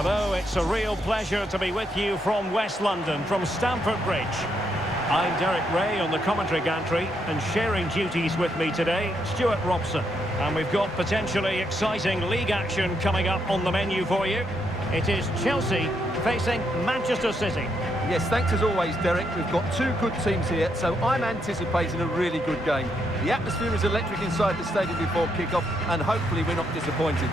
Hello, it's a real pleasure to be with you from West London, from Stamford Bridge. I'm Derek Ray on the commentary gantry, and sharing duties with me today, Stuart Robson. And we've got potentially exciting league action coming up on the menu for you. It is Chelsea facing Manchester City. Yes, thanks as always, Derek. We've got two good teams here, so I'm anticipating a really good game. The atmosphere is electric inside the stadium before kick-off, and hopefully we're not disappointed.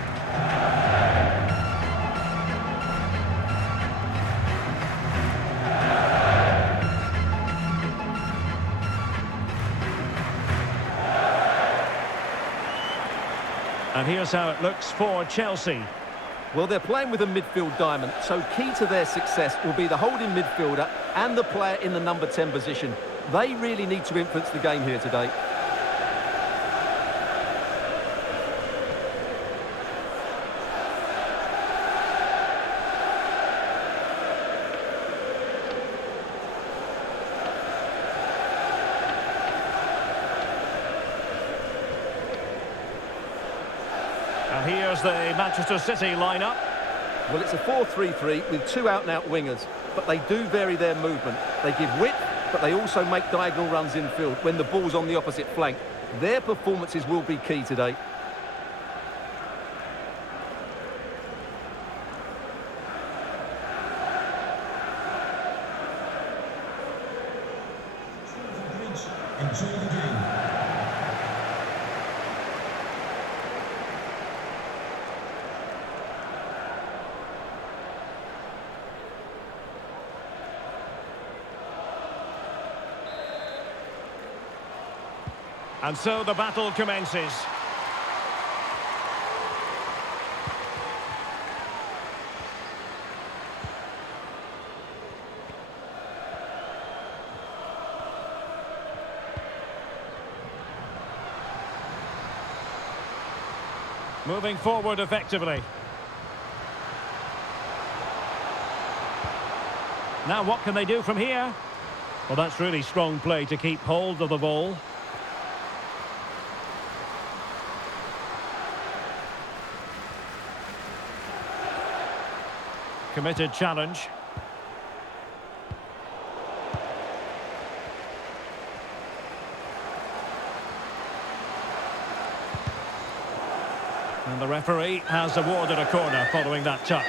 And here's how it looks for Chelsea. Well, they're playing with a midfield diamond, so key to their success will be the holding midfielder and the player in the number 10 position. They really need to influence the game here today. And here's the Manchester City lineup. Well, it's a 4-3-3 with two out-and-out wingers, but they do vary their movement. They give width, but they also make diagonal runs infield when the ball's on the opposite flank. Their performances will be key today. Enjoy the game. And so the battle commences. Moving forward effectively. Now what can they do from here? Well, that's really strong play to keep hold of the ball. Committed challenge. And the referee has awarded a corner following that touch.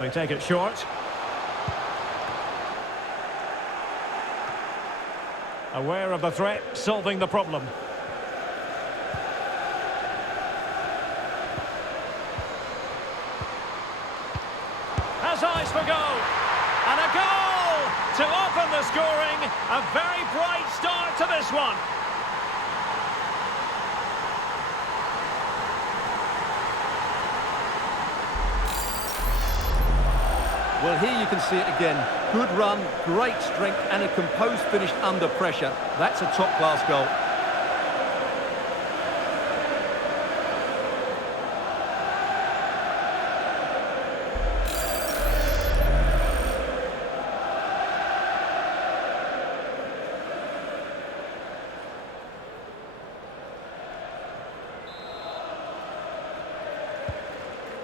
They take it short. Aware of the threat, solving the problem. Has eyes for goal. And a goal to open the scoring. A very bright start to this one. Well, here you can see it again. Good run, great strength, and a composed finish under pressure. That's a top-class goal.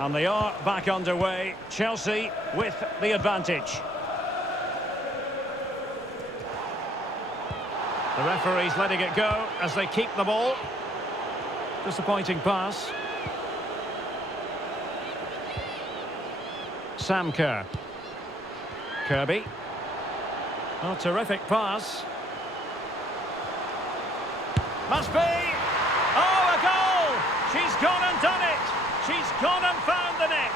And they are back underway. Chelsea with the advantage. The referee's letting it go as they keep the ball. Disappointing pass. Sam Kerr. Kirby. Oh, terrific pass. Must be. Oh, a goal! She's gone and done it. She's gone and found the net.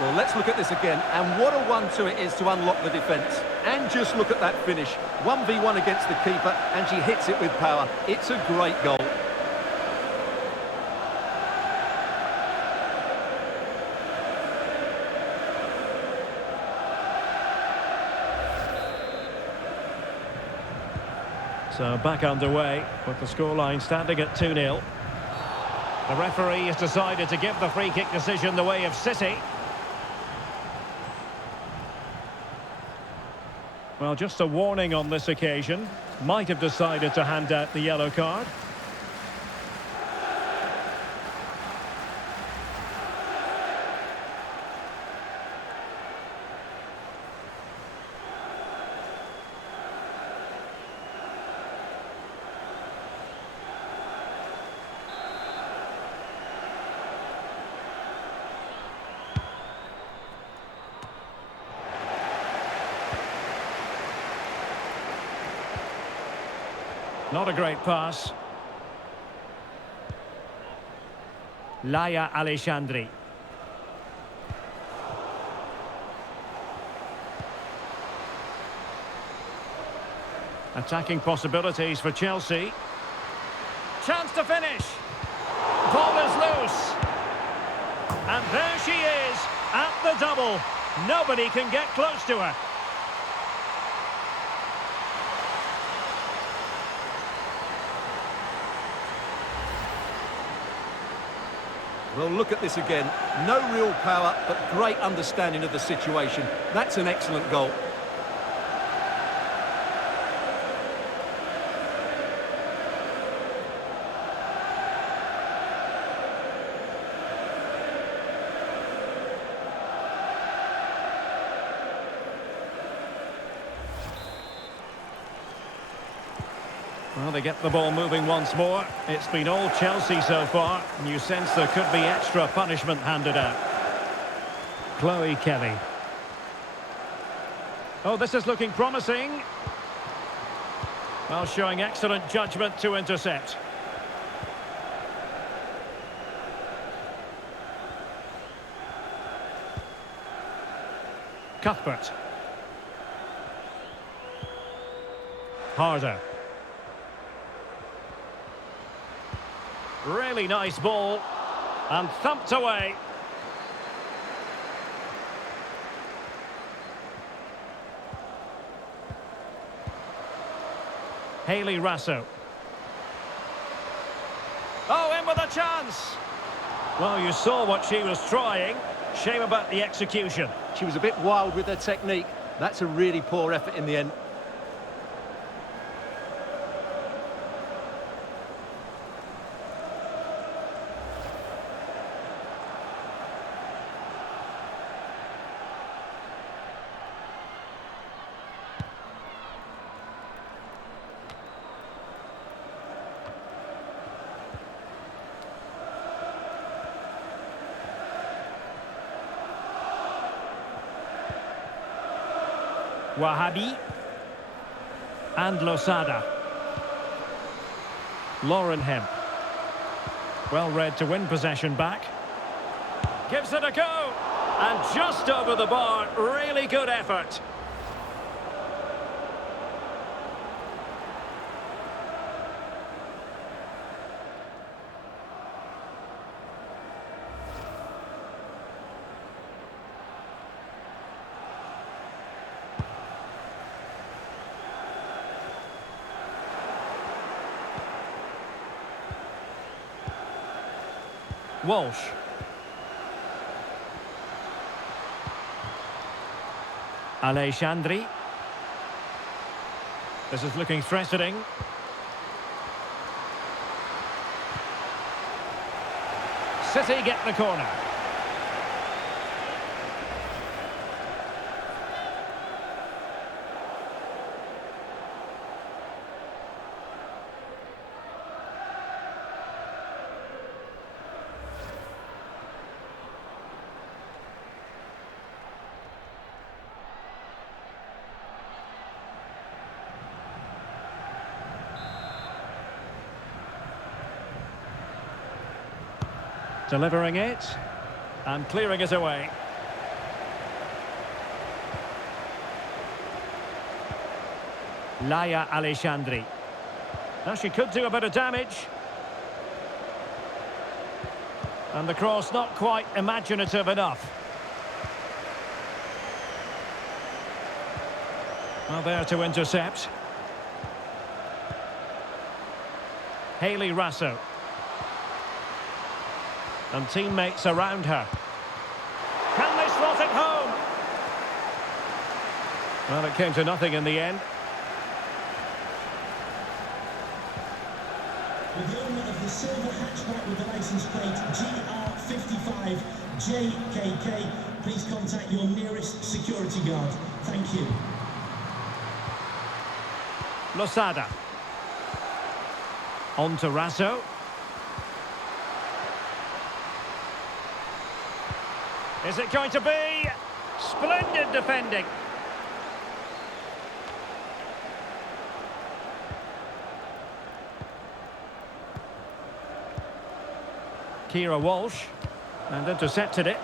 Well, let's look at this again. And what a 1-2 it is to unlock the defence. And just look at that finish. 1v1 against the keeper, and she hits it with power. It's a great goal. So back underway with the scoreline standing at 2-0. The referee has decided to give the free kick decision the way of City. Well, just a warning on this occasion. Might have decided to hand out the yellow card. Not a great pass. Laia Alexandri. Attacking possibilities for Chelsea. Chance to finish. Ball is loose. And there she is at the double. Nobody can get close to her. Well, look at this again. No real power, but great understanding of the situation. That's an excellent goal. Well, they get the ball moving once more. It's been all Chelsea so far, and you sense there could be extra punishment handed out. Chloe Kelly. Oh, this is looking promising. Well, showing excellent judgment to intercept. Cuthbert. Harder. Really nice ball. And thumped away. Hayley Rasso. Oh, in with a chance. Well, you saw what she was trying. Shame about the execution. She was a bit wild with her technique. That's a really poor effort in the end. Wahabi and Losada. Lauren Hemp. Well read to win possession back. Gives it a go. And just over the bar. Really good effort. Walsh. Alexandri. This is looking threatening. City get the corner. Delivering it and clearing it away. Laia Alexandri. Now she could do a bit of damage. And the cross not quite imaginative enough. Well, there to intercept. Hayley Rasso. And teammates around her. Can they slot it home? Well, it came to nothing in the end. With the owner of the silver hatchback with the license plate GR55JKK, please contact your nearest security guard. Thank you. Losada. On to Rasso. Is it going to be? Splendid defending. Kira Walsh. And intercepted it.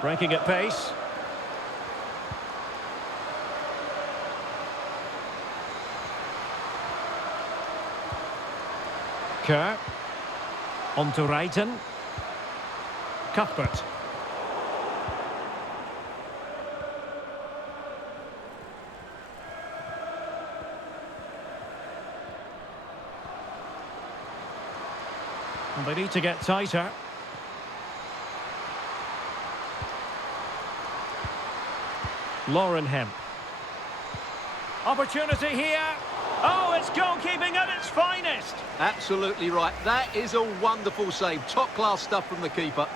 Breaking at pace. Kerr. On to Wrighton. Cuthbert. And they need to get tighter. Lauren Hemp. Opportunity here. Oh, it's goalkeeping at its finest. Absolutely right. That is a wonderful save. Top-class stuff from the keeper.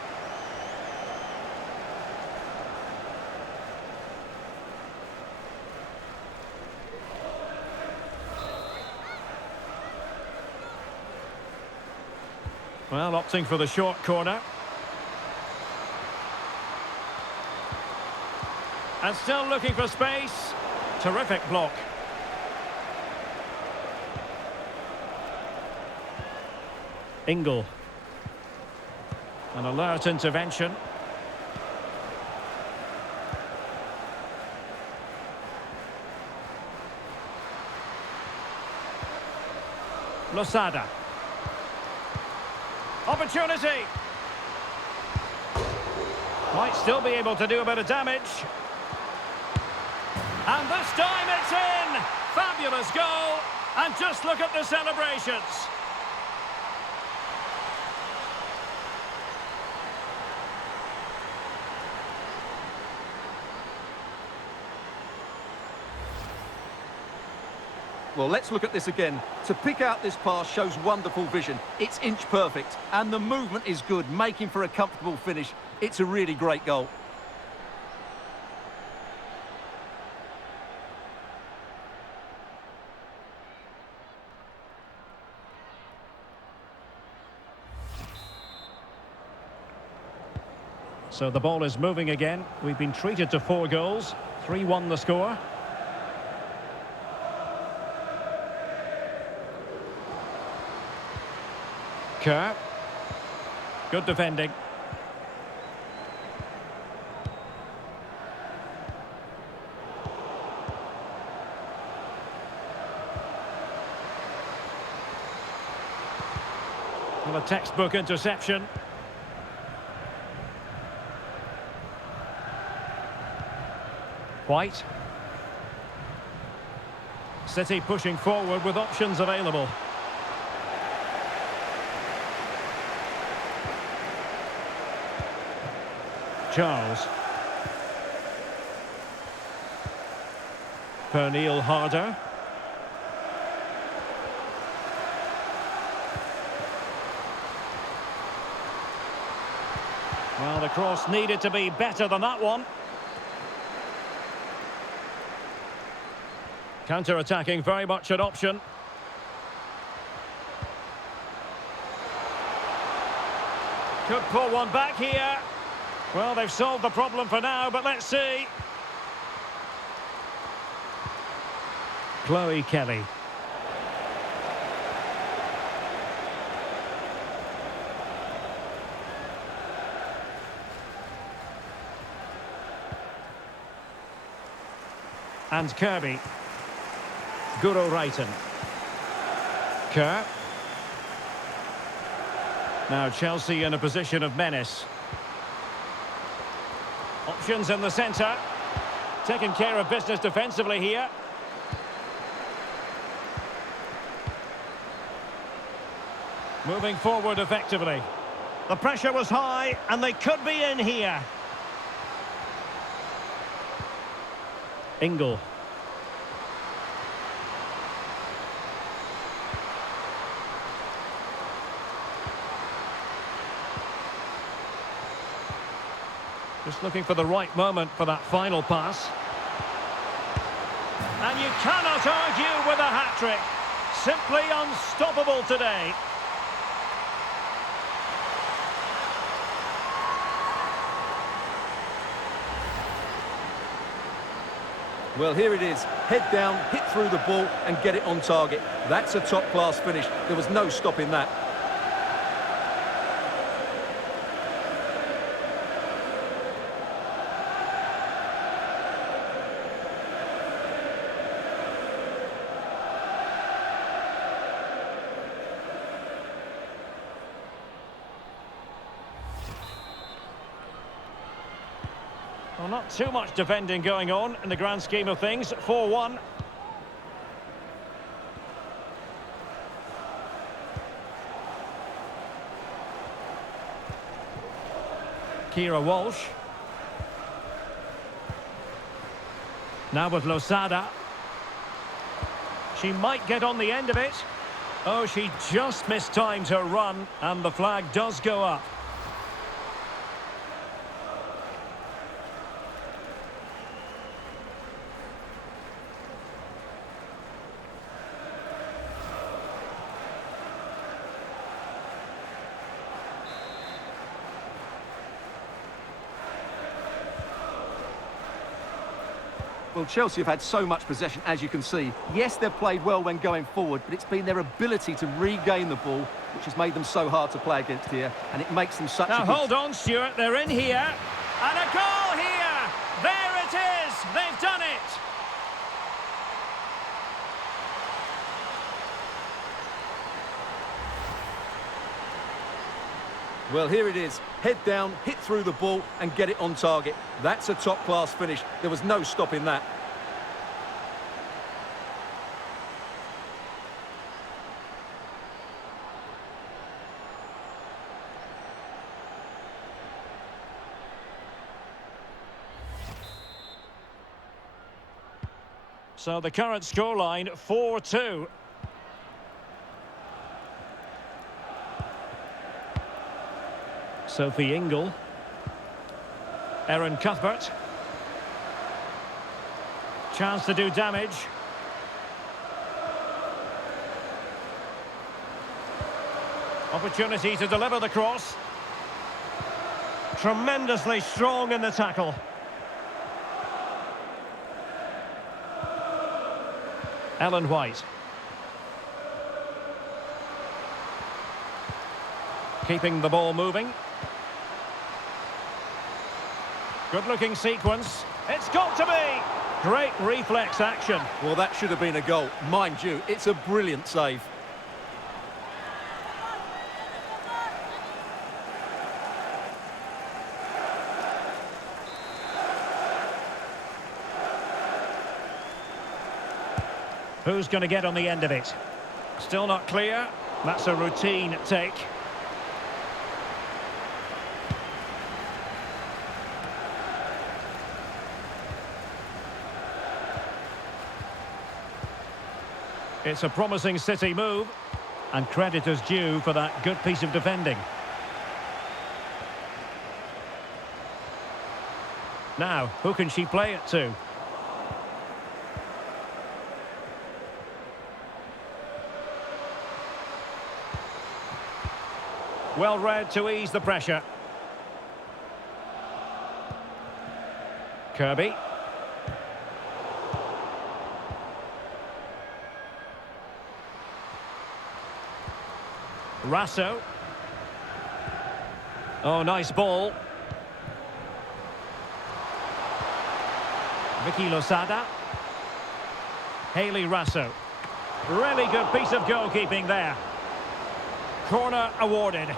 Well, opting for the short corner. And still looking for space. Terrific block. Ingle. An alert intervention. Losada. Opportunity. Might still be able to do a bit of damage. And this time it's in! Fabulous goal! And just look at the celebrations. Well, let's look at this again. To pick out this pass shows wonderful vision. It's inch perfect, and the movement is good, making for a comfortable finish. It's a really great goal. So the ball is moving again. We've been treated to 4 goals. 3-1 the score. Kerr. Good defending. Well, a textbook interception. White. City pushing forward with options available. Charles. Pernille Harder. Well, the cross needed to be better than that one. Counter-attacking, very much an option. Could pull one back here. Well, they've solved the problem for now, but let's see. Chloe Kelly. And Kirby. Guro Wrighton. Kerr. Now Chelsea in a position of menace. Options in the centre. Taking care of business defensively here. Moving forward effectively. The pressure was high, and they could be in here. Ingle. Just looking for the right moment for that final pass. And you cannot argue with a hat-trick. Simply unstoppable today. Well, here it is. Head down, hit through the ball and get it on target. That's a top-class finish. There was no stopping that. Well, not too much defending going on in the grand scheme of things. 4-1. Kira Walsh. Now with Losada. She might get on the end of it. Oh, she just mistimed her run, and the flag does go up. Well, Chelsea have had so much possession, as you can see. Yes, they've played well when going forward, but it's been their ability to regain the ball which has made them so hard to play against here, and it makes them such a good... Now, hold on, Stuart. They're in here. And a goal here! There it is! They've done it! Well, here it is. Head down, hit through the ball and get it on target. That's a top-class finish. There was no stopping that. So the current scoreline, 4-2. Sophie Ingle. Erin Cuthbert. Chance to do damage. Opportunity to deliver the cross. Tremendously strong in the tackle. Ellen White. Keeping the ball moving. Good-looking sequence. It's got to be! Great reflex action. Well, that should have been a goal. Mind you, it's a brilliant save. Who's going to get on the end of it? Still not clear. That's a routine take. It's a promising City move, and credit is due for that good piece of defending. Now, who can she play it to? Well read to ease the pressure. Kirby. Rasso. Oh, nice ball. Vicky Losada. Hayley Rasso. Really good piece of goalkeeping there. Corner awarded.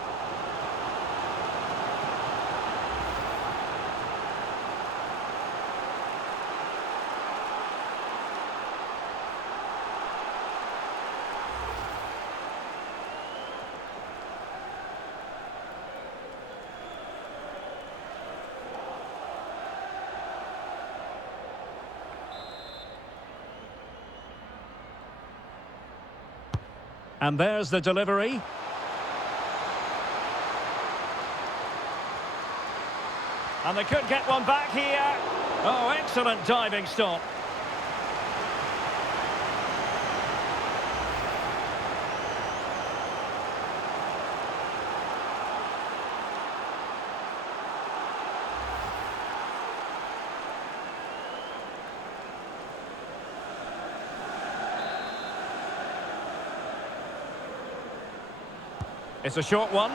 And there's the delivery. And they could get one back here. Oh, excellent diving stop. It's a short one.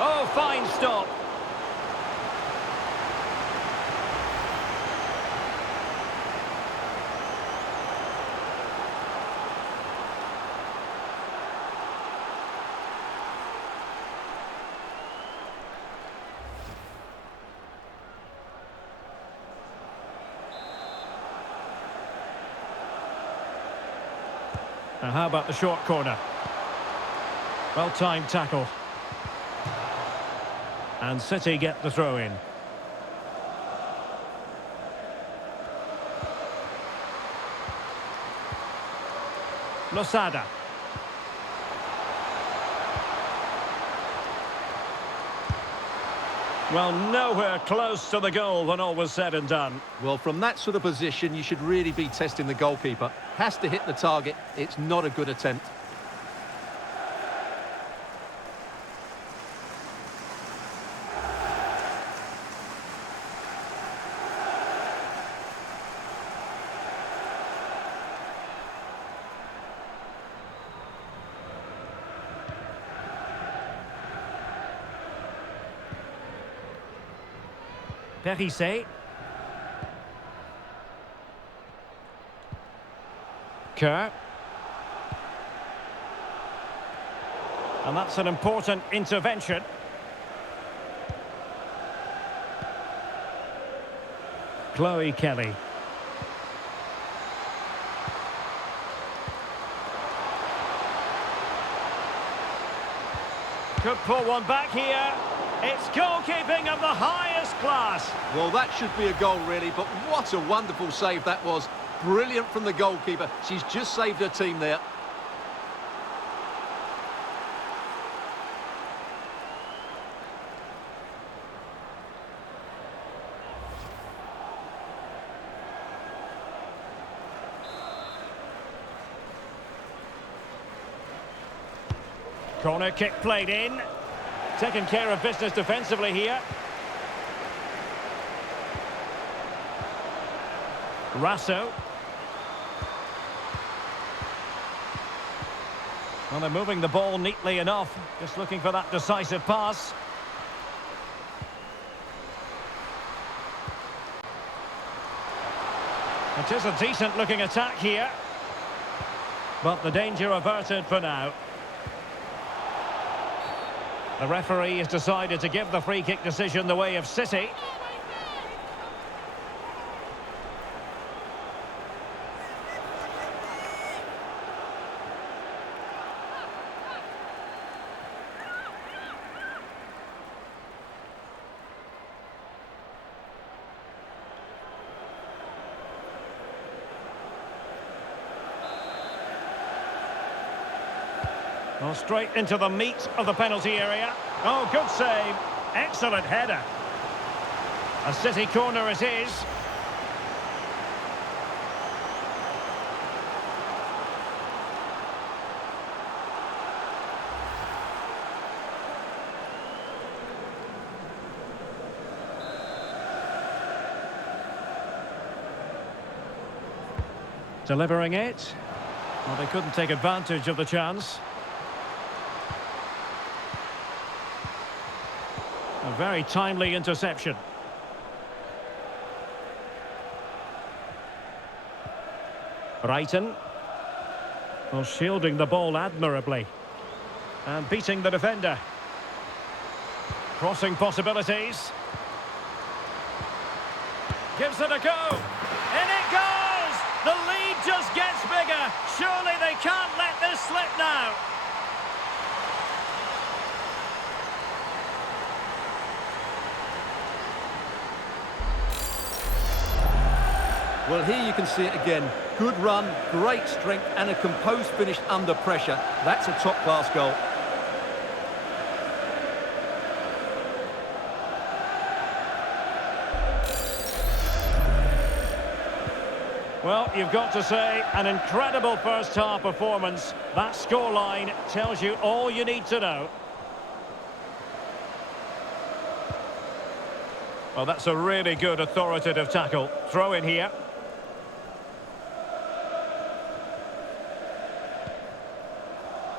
Oh, fine stop. Now, how about the short corner? Well-timed tackle. And City get the throw in. Losada. Well, nowhere close to the goal when all was said and done. Well, from that sort of position, you should really be testing the goalkeeper. Has to hit the target. It's not a good attempt. Perissé. Kerr. And that's an important intervention. Chloe Kelly. Could pull one back here. It's goalkeeping of the highest class. Well, that should be a goal, really, but what a wonderful save that was. Brilliant from the goalkeeper. She's just saved her team there. Corner kick played in. Taking care of business defensively here. Rasso. Well, they're moving the ball neatly enough. Just looking for that decisive pass. It is a decent-looking attack here. But the danger averted for now. The referee has decided to give the free-kick decision the way of City. Well, straight into the meat of the penalty area. Oh, good save. Excellent header. A City corner it is. Delivering it. Well, they couldn't take advantage of the chance. A very timely interception. Brighton. Well, shielding the ball admirably. And beating the defender. Crossing possibilities. Gives it a go. In it goes! The lead just gets bigger. Surely they can't let this slip now. Well, here you can see it again. Good run, great strength, and a composed finish under pressure. That's a top-class goal. Well, you've got to say, an incredible first-half performance. That scoreline tells you all you need to know. Well, that's a really good authoritative tackle. Throw in here.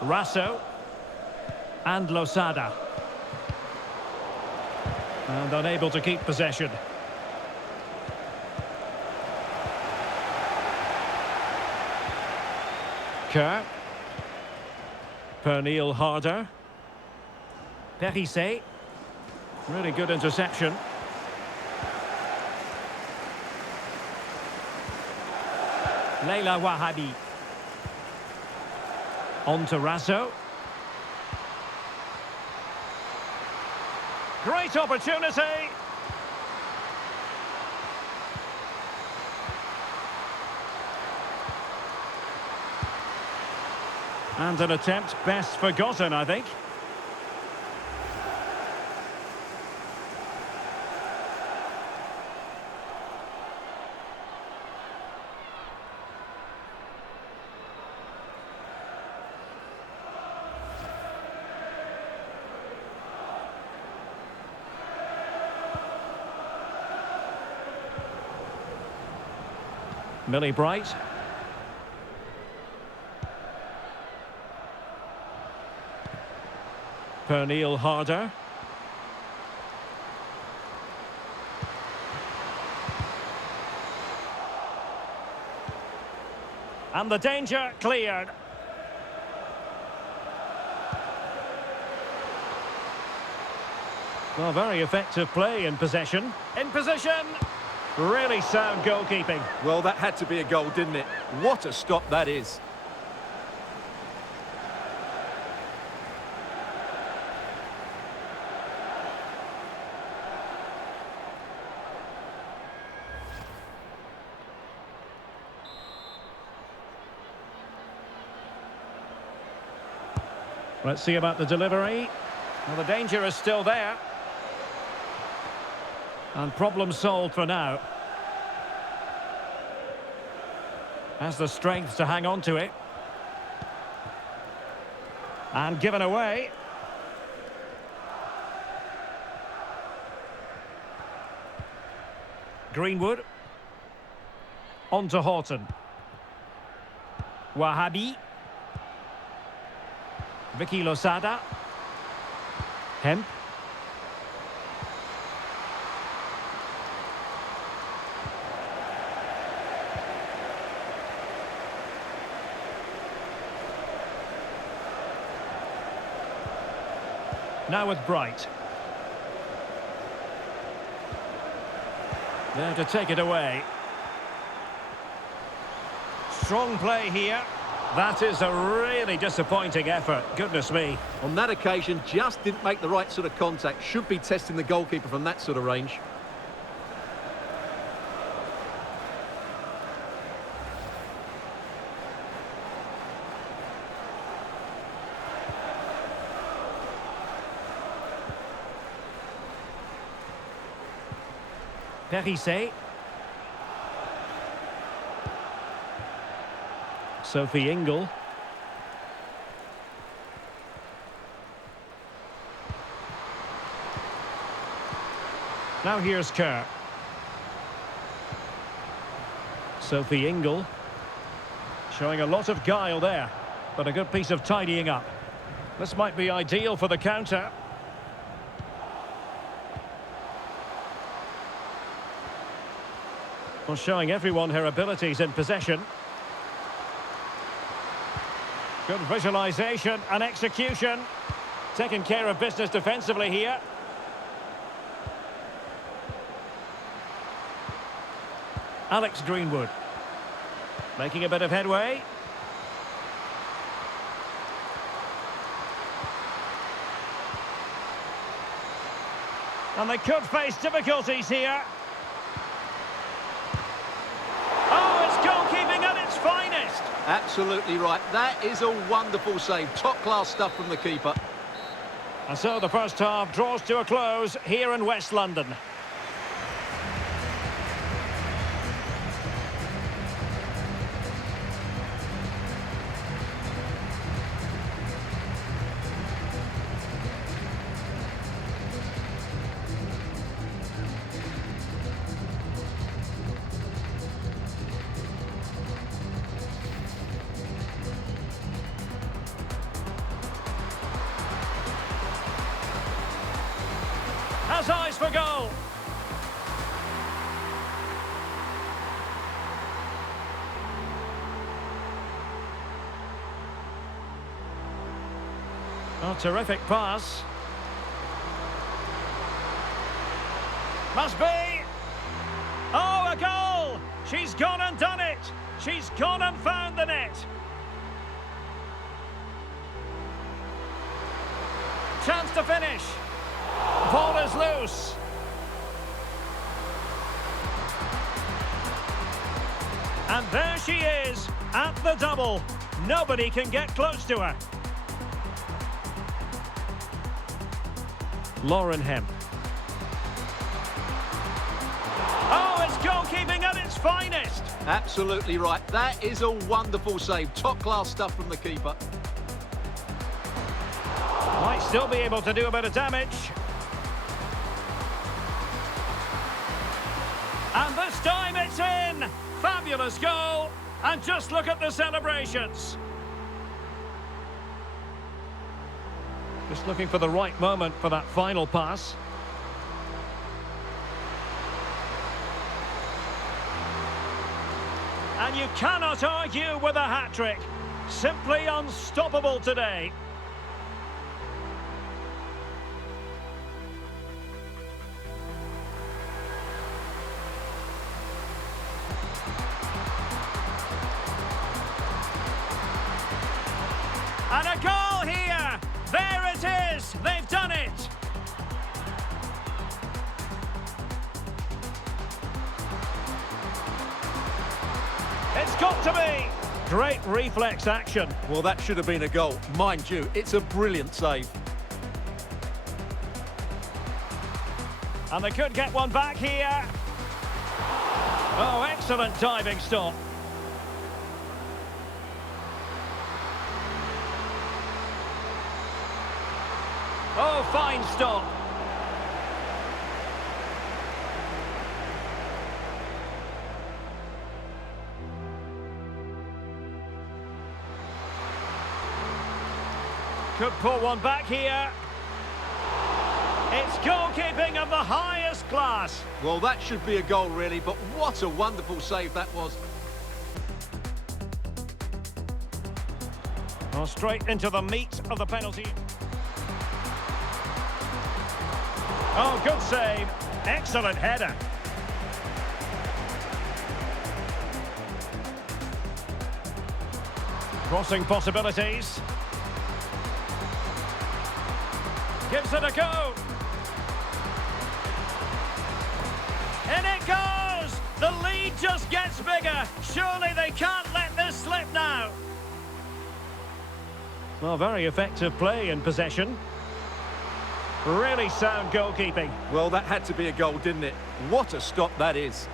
Rasso. And Losada. And unable to keep possession. Kerr. Pernille Harder. Perissé. Really good interception. Leila Wahabi. On to Rasso. Great opportunity. And an attempt best forgotten, I think. Millie Bright. Pernille Harder. And the danger cleared. Well, very effective play in possession. In position. Really sound goalkeeping. Well, that had to be a goal, didn't it? What a stop that is. Let's see about the delivery. Well, the danger is still there. And problem solved for now. Has the strength to hang on to it. And given away. Greenwood. On to Horton. Wahabi. Vicky Losada. Hemp. Now with Bright. There to take it away. Strong play here. That is a really disappointing effort. Goodness me. On that occasion, just didn't make the right sort of contact. Should be testing the goalkeeper from that sort of range. Perissé. Sophie Ingle. Now here's Kerr. Sophie Ingle. Showing a lot of guile there, but a good piece of tidying up. This might be ideal for the counter. Well, showing everyone her abilities in possession. Good visualisation and execution. Taking care of business defensively here. Alex Greenwood. Making a bit of headway. And they could face difficulties here. Absolutely right. That is a wonderful save. Top-class stuff from the keeper. And so the first half draws to a close here in West London. Has eyes for goal. Oh, terrific pass. Must be. Oh, a goal! She's gone and done it. She's gone and found the net. Chance to finish. Ball is loose. And there she is, at the double. Nobody can get close to her. Lauren Hemp. Oh, it's goalkeeping at its finest. Absolutely right. That is a wonderful save. Top-class stuff from the keeper. Might still be able to do a bit of damage. And this time it's in! Fabulous goal! And just look at the celebrations. Just looking for the right moment for that final pass. And you cannot argue with a hat-trick. Simply unstoppable today. And a goal here! There it is! They've done it! It's got to be! Great reflex action. Well, that should have been a goal. Mind you, it's a brilliant save. And they could get one back here. Oh, excellent diving stop. Oh, fine stop. Could pull one back here. It's goalkeeping of the highest class. Well, that should be a goal, really, but what a wonderful save that was. Well, straight into the meat of the penalty. Oh, good save. Excellent header. Crossing possibilities. Gives it a go. In it goes! The lead just gets bigger. Surely they can't let this slip now. Well, very effective play in possession. Really sound goalkeeping. Well, that had to be a goal, didn't it? What a stop that is.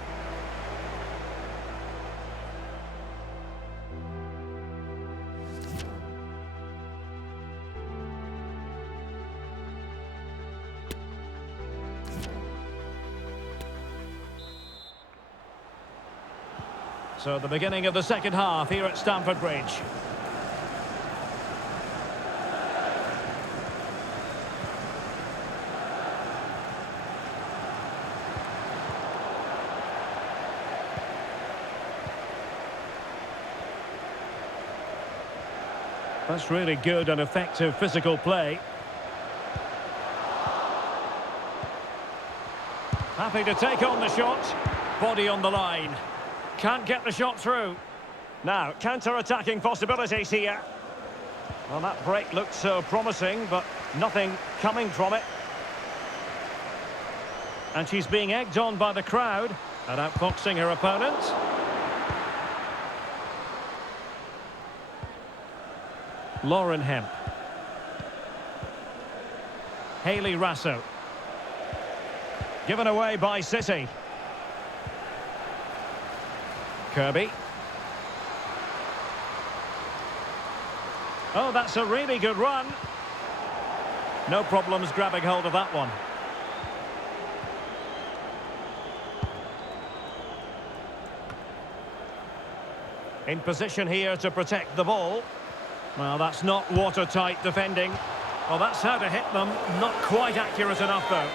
So the beginning of the second half here at Stamford Bridge. That's really good and effective physical play. Happy to take on the shot. Body on the line. Can't get the shot through. Now, counter-attacking possibilities here. Well, that break looked so promising, but nothing coming from it. And she's being egged on by the crowd and outfoxing her opponent. Lauren Hemp. Hayley Rasso. Given away by City. Kirby. Oh, that's a really good run. No problems grabbing hold of that one. In position here to protect the ball. Well, that's not watertight defending. Well, that's how to hit them. Not quite accurate enough, though.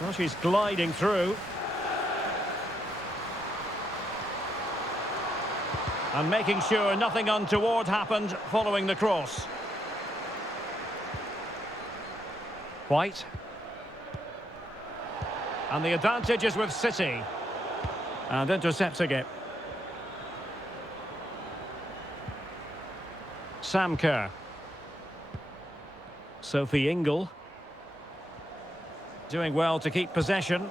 Well, she's gliding through. And making sure nothing untoward happened following the cross. White. And the advantage is with City. And intercepting it. Sam Kerr. Sophie Ingle. Doing well to keep possession.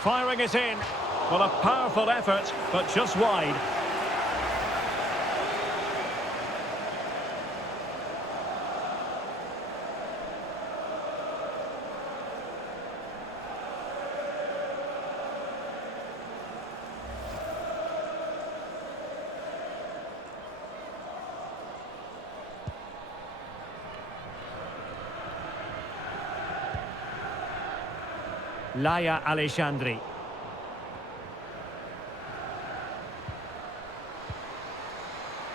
Firing it in. Well, a powerful effort, but just wide. Laia Alexandri.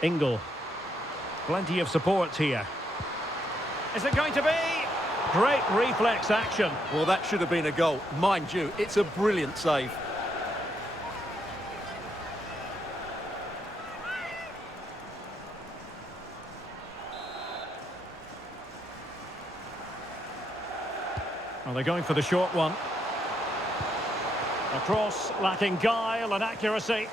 Ingle. Plenty of support here. Is it going to be? Great reflex action. Well, that should have been a goal. Mind you, it's a brilliant save. Well, they're going for the short one. A cross lacking guile and accuracy.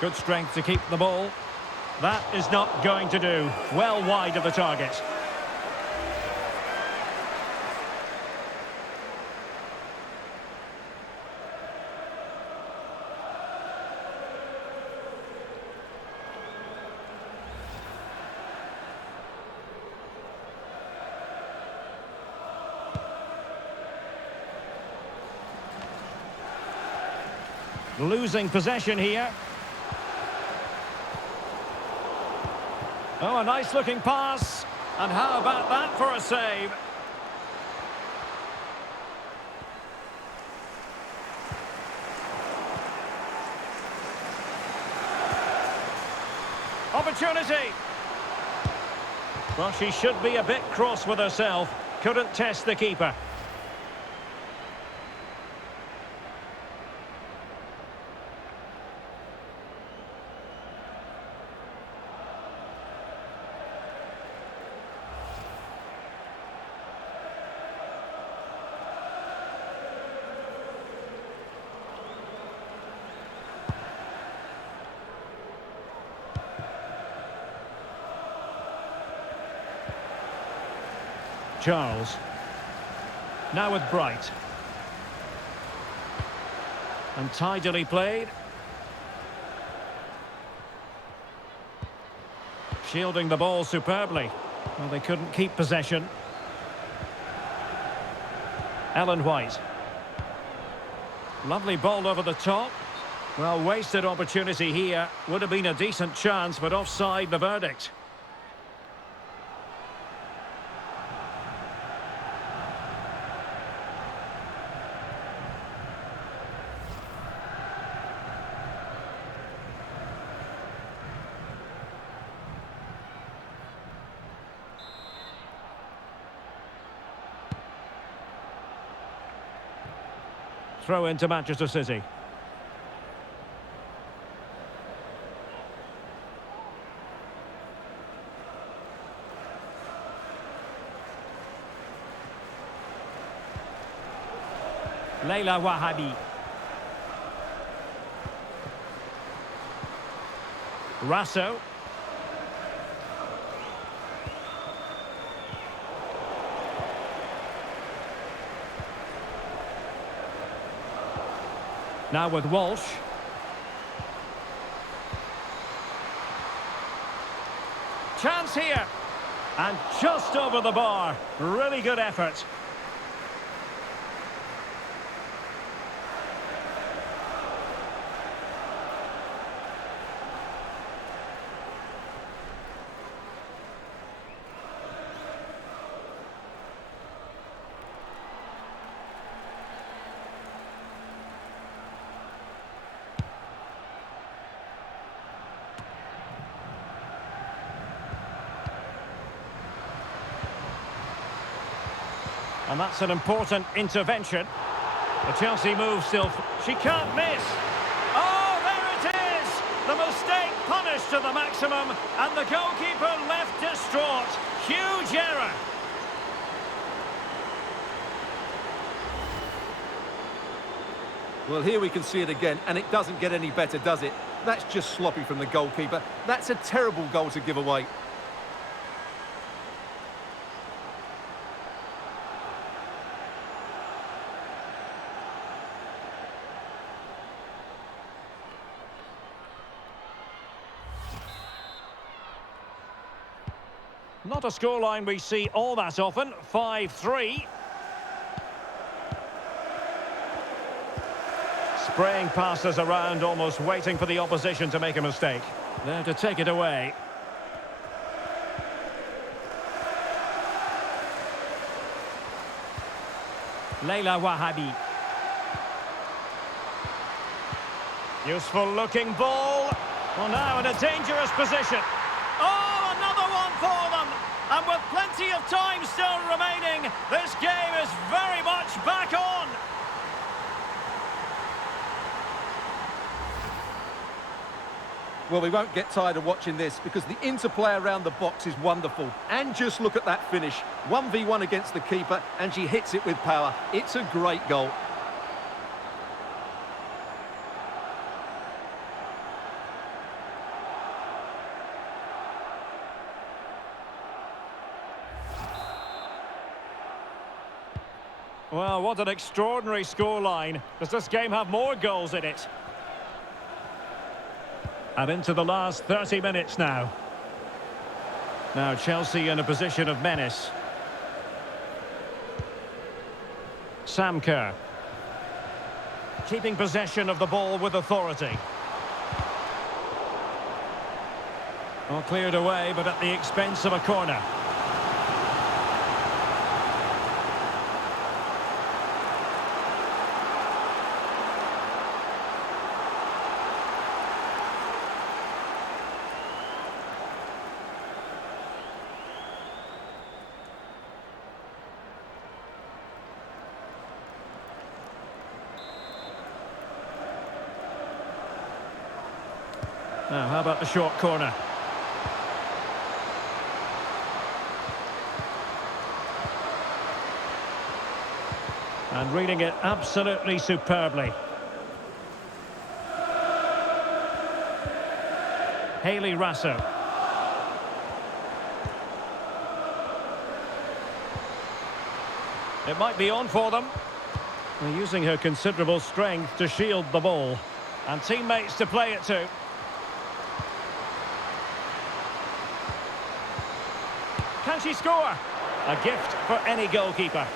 Good strength to keep the ball. That is not going to do. Well wide of the target. Losing possession here. Oh, a nice looking pass. And how about that for a save? Opportunity. Well, she should be a bit cross with herself. Couldn't test the keeper. Charles. Now with Bright. And tidily played. Shielding the ball superbly. Well, they couldn't keep possession. Ellen White. Lovely ball over the top. Well, wasted opportunity here. Would have been a decent chance, but offside the verdict. Throw into Manchester City. Leila Wahabi. Rasso. Now with Walsh. Chance here. And just over the bar. Really good effort. And that's an important intervention. The Chelsea move still... She can't miss! Oh, there it is! The mistake punished to the maximum, and the goalkeeper left distraught. Huge error! Well, here we can see it again, and it doesn't get any better, does it? That's just sloppy from the goalkeeper. That's a terrible goal to give away. Not a scoreline we see all that often. 5-3. Spraying passes around, almost waiting for the opposition to make a mistake. There to take it away. Leila Wahabi. Useful looking ball. Well, now in a dangerous position. Oh, another one for them. And with plenty of time still remaining, this game is very much back on. Well, we won't get tired of watching this because the interplay around the box is wonderful. And just look at that finish. 1v1 against the keeper, and she hits it with power. It's a great goal. Well, what an extraordinary scoreline. Does this game have more goals in it? And into the last 30 minutes now. Now Chelsea in a position of menace. Sam Kerr. Keeping possession of the ball with authority. Well, cleared away, but at the expense of a corner. Now, how about the short corner? And reading it absolutely superbly. Hayley Rasso. It might be on for them. They're using her considerable strength to shield the ball. And teammates to play it to. Can she score? A gift for any goalkeeper.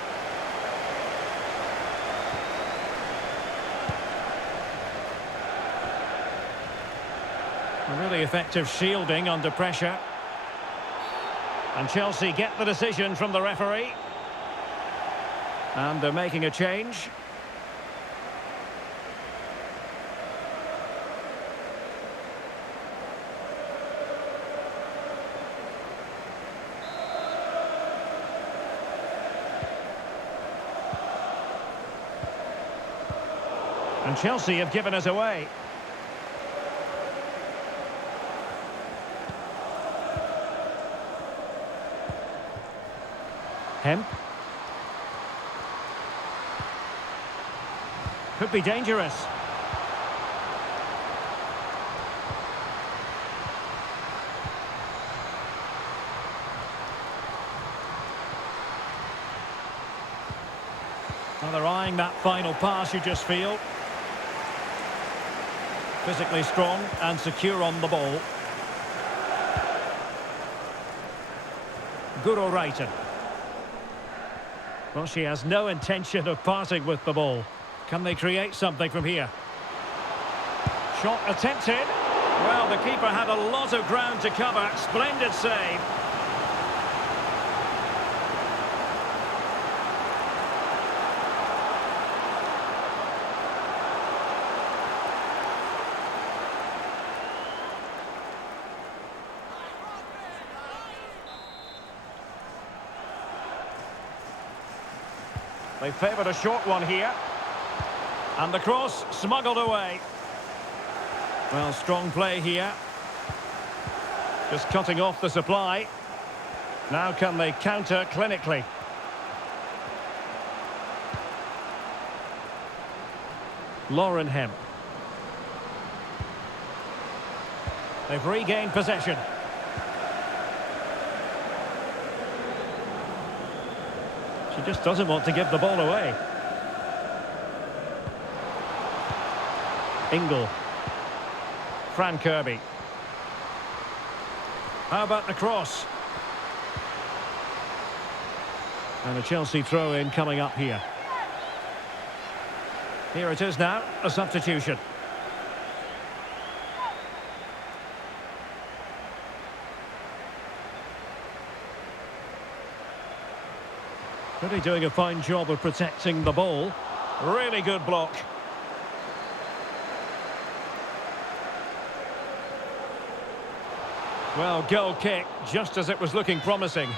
A really effective shielding under pressure. And Chelsea get the decision from the referee. And they're making a change. And Chelsea have given us away. Hemp. Could be dangerous. Well, they're eyeing that final pass, you just feel. Physically strong and secure on the ball. Good all right. Well, she has no intention of parting with the ball. Can they create something from here? Shot attempted. Well, the keeper had a lot of ground to cover. Splendid save. They favoured a short one here. And the cross smuggled away. Well, strong play here. Just cutting off the supply. Now can they counter clinically? Lauren Hemp. They've regained possession. She just doesn't want to give the ball away. Ingle. Fran Kirby. How about the cross? And a Chelsea throw-in coming up here. Here it is now, a substitution. Really doing a fine job of protecting the ball. Really good block. Well, goal kick, just as it was looking promising.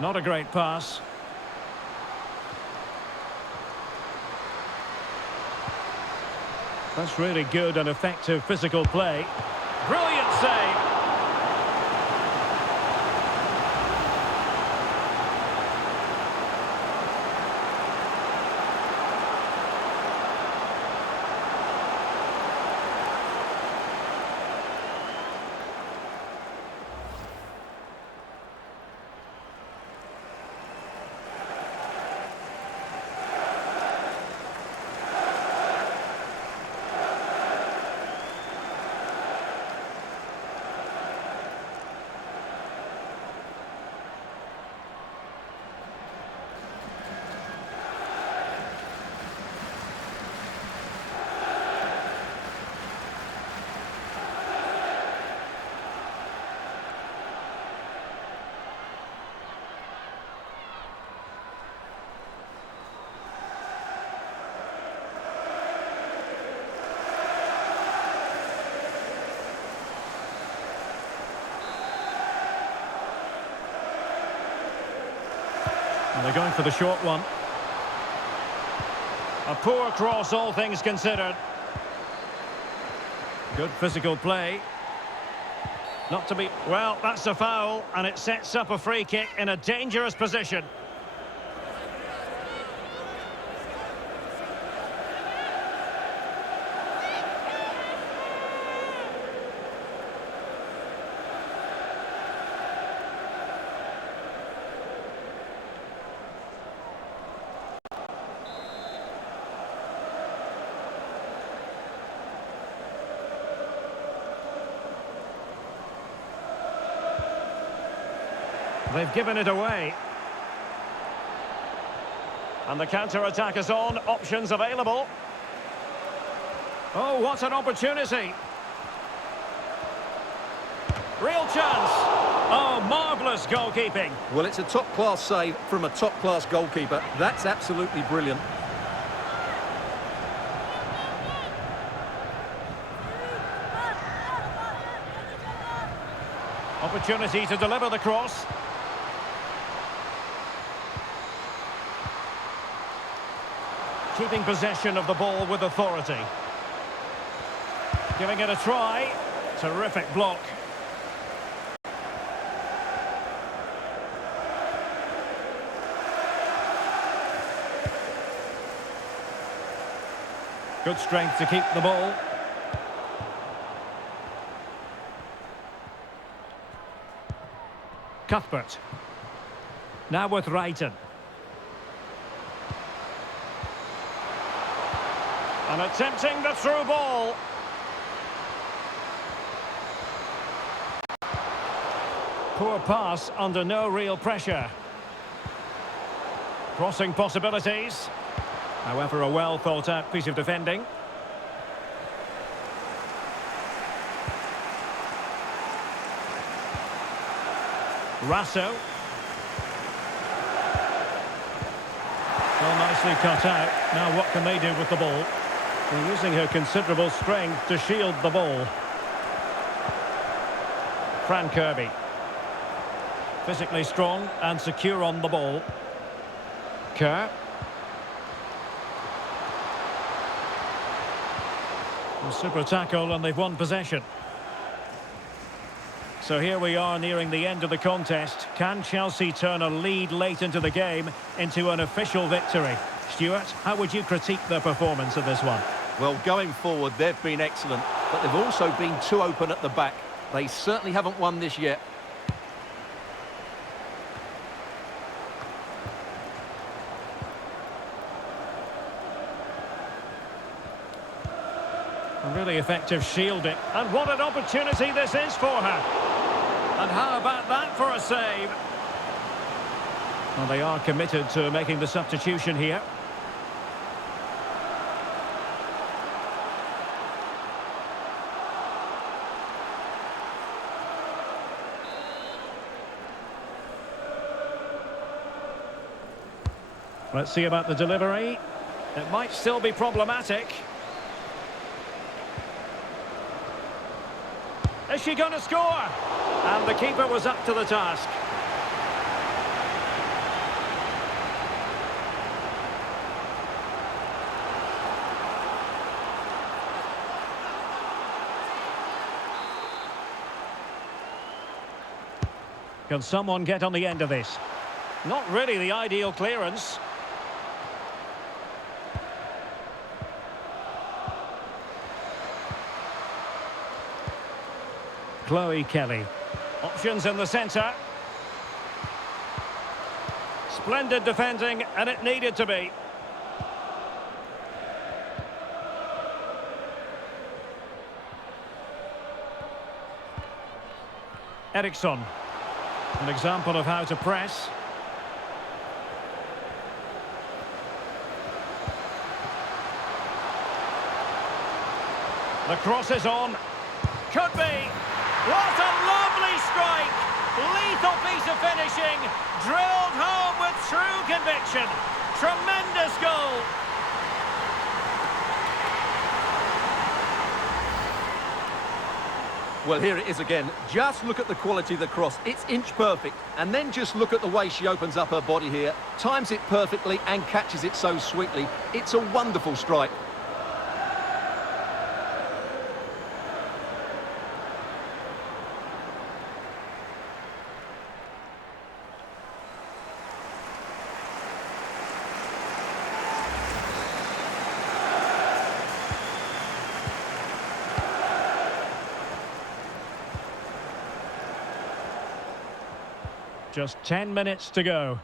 Not a great pass. That's really good and effective physical play. Brilliant save. And they're going for the short one. A poor cross, all things considered. Good physical play. Not to be... Well, that's a foul, and it sets up a free kick in a dangerous position. They've given it away. And the counter-attack is on. Options available. Oh, what an opportunity. Real chance. Oh, marvellous goalkeeping. Well, it's a top-class save from a top-class goalkeeper. That's absolutely brilliant. Opportunity to deliver the cross. Keeping possession of the ball with authority. Giving it a try. Terrific block. Good strength to keep the ball. Cuthbert. Now with Wrighton. And attempting the through ball. Poor pass under no real pressure. Crossing possibilities. However, a well thought out piece of defending. Rasso. Well, nicely cut out. Now what can they do with the ball? They're using her considerable strength to shield the ball. Fran Kirby. Physically strong and secure on the ball. Kerr. A super tackle and they've won possession. So here we are nearing the end of the contest. Can Chelsea turn a lead late into the game into an official victory? Stuart, how would you critique their performance in this one? Well, going forward, they've been excellent, but they've also been too open at the back. They certainly haven't won this yet. Really effective shielding. And what an opportunity this is for her. And how about that for a save? Well, they are committed to making the substitution here. Let's see about the delivery. It might still be problematic. Is she going to score? And the keeper was up to the task. Can someone get on the end of this? Not really the ideal clearance. Chloe Kelly. Options in the centre. Splendid defending, and it needed to be. Eriksson. An example of how to press. The cross is on. Could be. What a lovely strike! Lethal piece of finishing. Drilled home with true conviction. Tremendous goal. Well, here it is again. Just look at the quality of the cross. It's inch perfect. And then just look at the way she opens up her body here. Times it perfectly and catches it so sweetly. It's a wonderful strike. Just 10 minutes to go.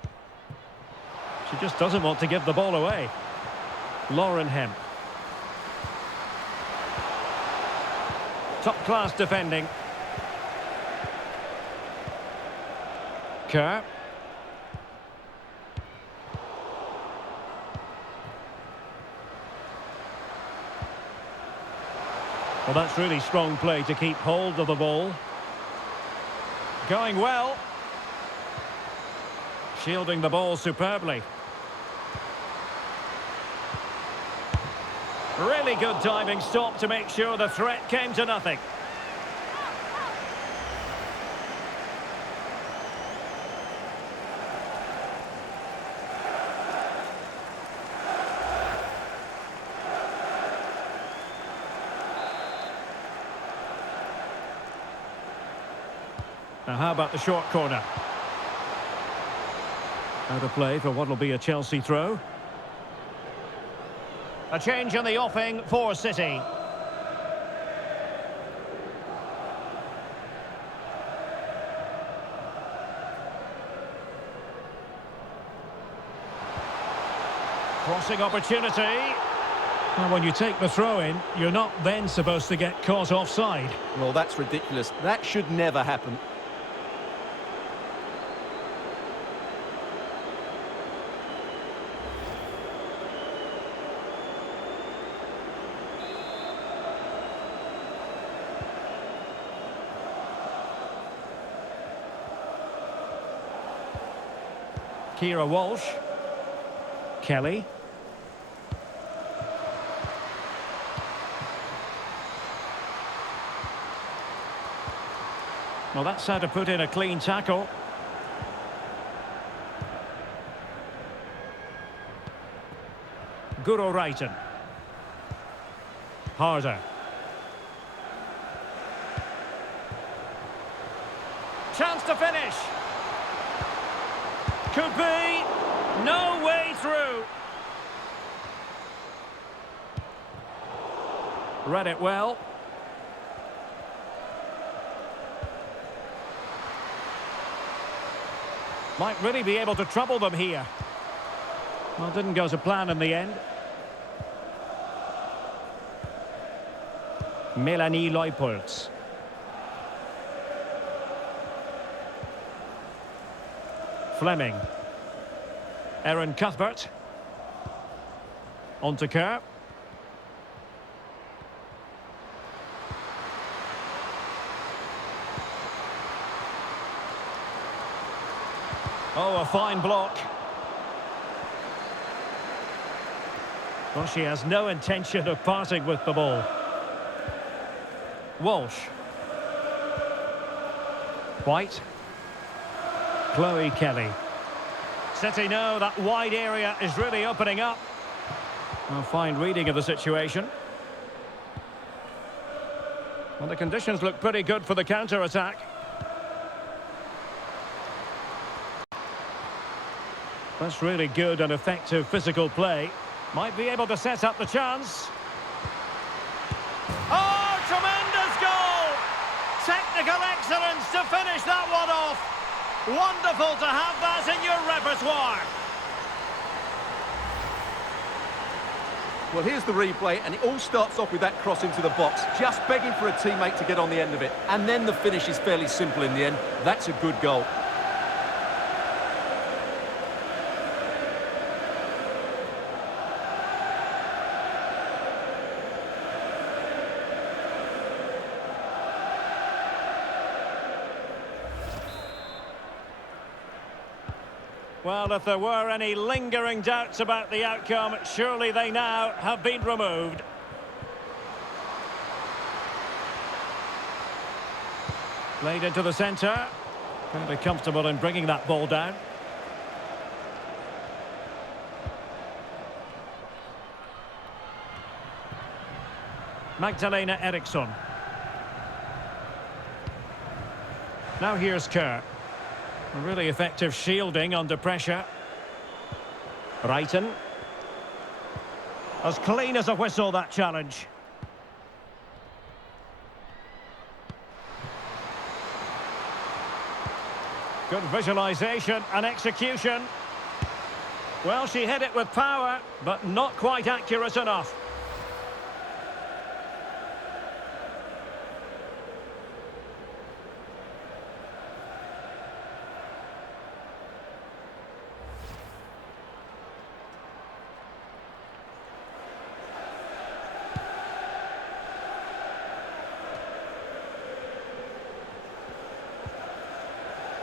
She just doesn't want to give the ball away. Lauren Hemp. Top-class defending. Kerr. Well, that's really strong play to keep hold of the ball. Going well. Shielding the ball superbly. Really good diving stop to make sure the threat came to nothing. Now how about the short corner? Out of play for what will be a Chelsea throw. A change in the offing for City. Crossing opportunity. Well, when you take the throw in, you're not then supposed to get caught offside. Well, that's ridiculous. That should never happen. Kira Walsh. Kelly. Well, that's how to put in a clean tackle. Guru Reiten. Harder. Chance to finish. Could be. No way through. Read it well. Might really be able to trouble them here. Well, didn't go to plan in the end. Melanie Leupolz. Fleming. Aaron Cuthbert. On to Kerr. Oh, a fine block. Well, she has no intention of parting with the ball. Walsh. White. Chloe Kelly. City know that wide area is really opening up. A fine reading of the situation. Well, the conditions look pretty good for the counter-attack. That's really good and effective physical play. Might be able to set up the chance. Oh, tremendous goal! Technical excellence to finish that one off. Wonderful to have that in your repertoire. Well, here's the replay, and it all starts off with that cross into the box, just begging for a teammate to get on the end of it. And then the finish is fairly simple in the end. That's a good goal. Well, if there were any lingering doubts about the outcome, surely they now have been removed. Played into the centre. Fairly comfortable in bringing that ball down. Magdalena Eriksson. Now here's Kerr. Really effective shielding under pressure. Reiten. As clean as a whistle, that challenge. Good visualisation and execution. Well, she hit it with power, but not quite accurate enough.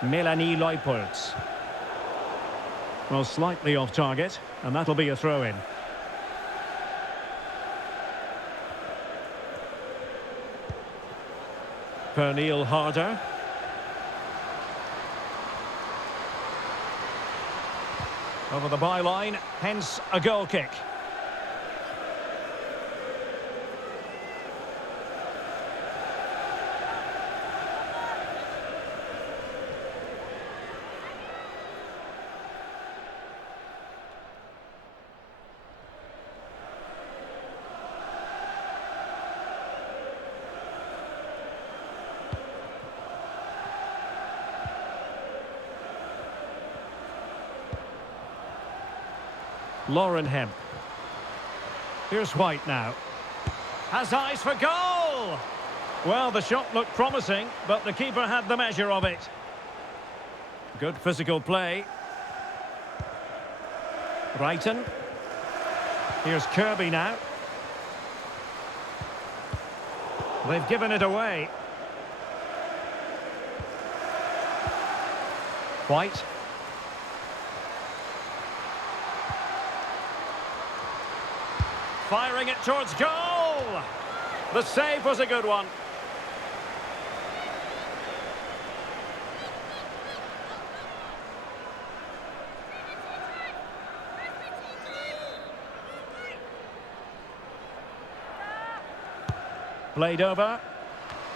Melanie Leupolz. Well, slightly off target, and that'll be a throw-in. Pernille Harder. Over the byline, hence a goal kick. Lauren Hemp. Here's White now. Has eyes for goal! Well, the shot looked promising, but the keeper had the measure of it. Good physical play. Brighton. Here's Kirby now. They've given it away. White. Firing it towards goal! The save was a good one. Played over.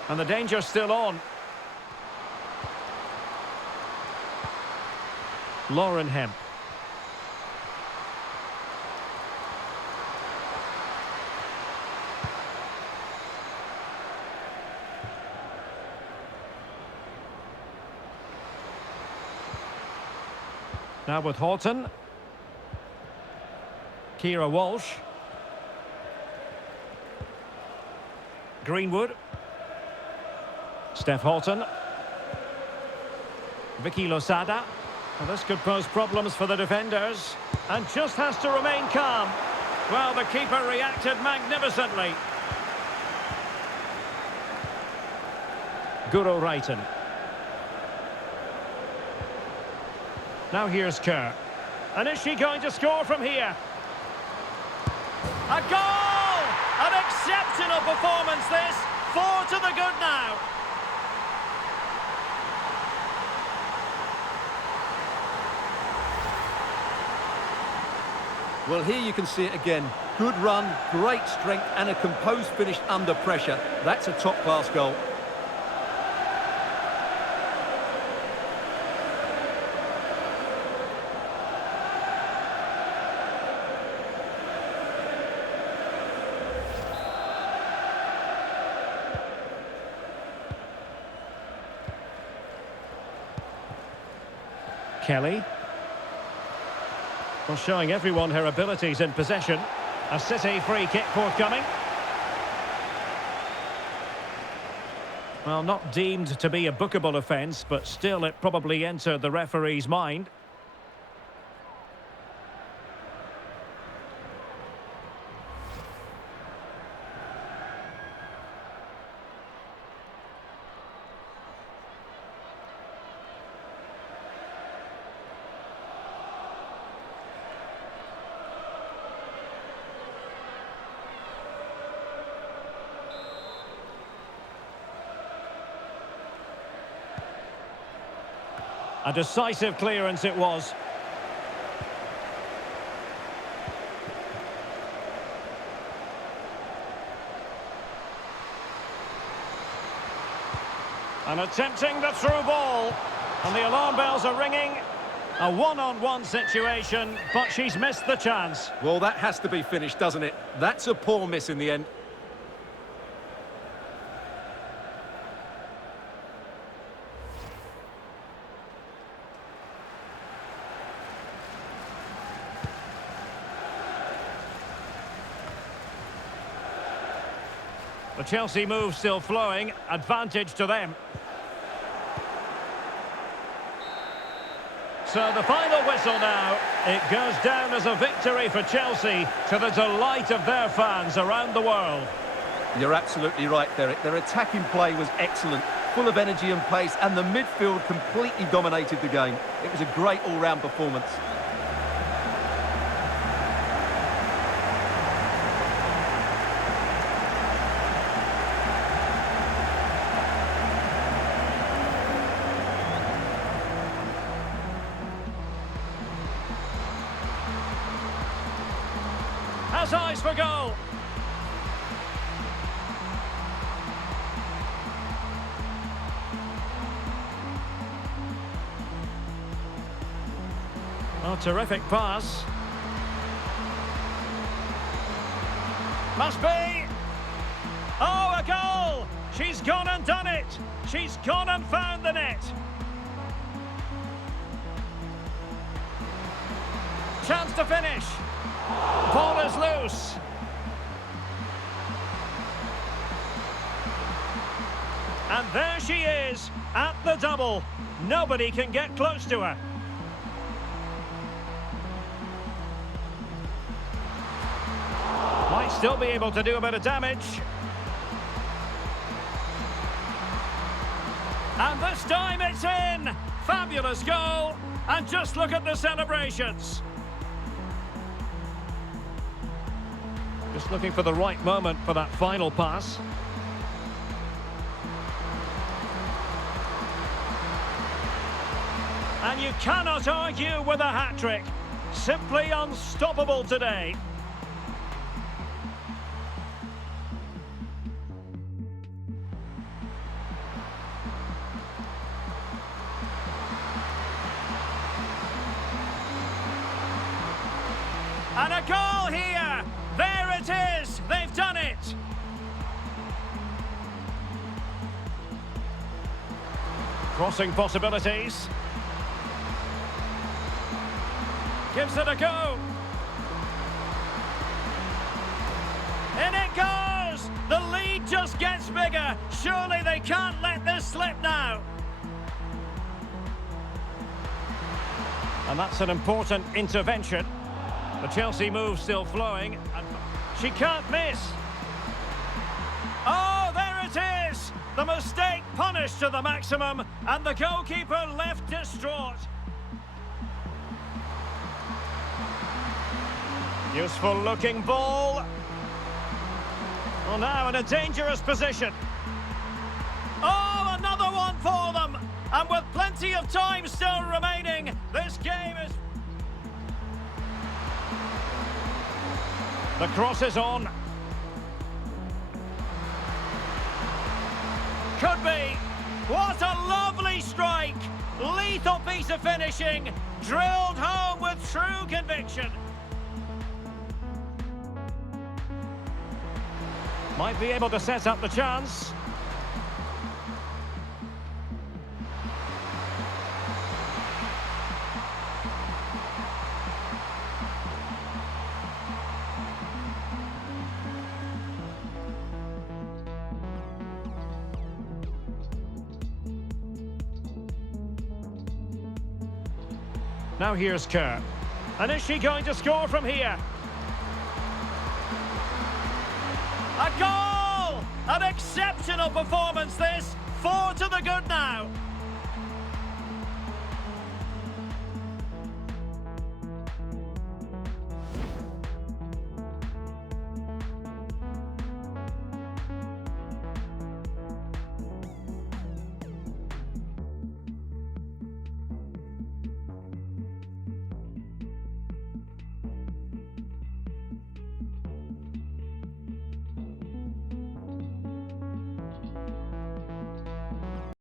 And the danger's still on. Lauren Hemp. Now with Houghton. Kira Walsh. Greenwood. Steph Houghton. Vicky Losada. Well, this could pose problems for the defenders. And just has to remain calm. Well, the keeper reacted magnificently. Guro Reiten. Now here's Kerr. And is she going to score from here? A goal! An exceptional performance this. 4 to the good now. Well, here you can see it again. Good run, great strength, and a composed finish under pressure. That's a top-class goal. Kelly. Well, showing everyone her abilities in possession. A City free kick forthcoming. Well, not deemed to be a bookable offence, but still it probably entered the referee's mind. A decisive clearance it was. And attempting the through ball. And the alarm bells are ringing. A one-on-one situation, but she's missed the chance. Well, that has to be finished, doesn't it? That's a poor miss in the end. The Chelsea move still flowing, advantage to them. So the final whistle now. It goes down as a victory for Chelsea to the delight of their fans around the world. You're absolutely right, Derek. Their attacking play was excellent. full of energy and pace, and the midfield completely dominated the game. It was a great all-round performance. Has eyes for goal. Oh, terrific pass. Must be. Oh, a goal! She's gone and done it. She's gone and found the net. Chance to finish. Ball is loose. And there she is, at the double. Nobody can get close to her. Might still be able to do a bit of damage. And this time it's in. Fabulous goal. And just look at the celebrations. Just looking for the right moment for that final pass. And you cannot argue with a hat-trick. Simply unstoppable today. And a goal here! There it is! They've done it! Crossing possibilities. Gives it a go. In it goes! The lead just gets bigger. Surely they can't let this slip now. And that's an important intervention. The Chelsea move still flowing, and she can't miss. Oh, there it is! The mistake punished to the maximum, and the goalkeeper left distraught. Useful looking ball. Well, now in a dangerous position. Oh, another one for them! And with plenty of time still remaining, this game is... The cross is on. Could be. What a lovely strike. Lethal piece of finishing. Drilled home with true conviction. Might be able to set up the chance. Now here's Kerr. And is she going to score from here? A goal! An exceptional performance this. 4 to the good now.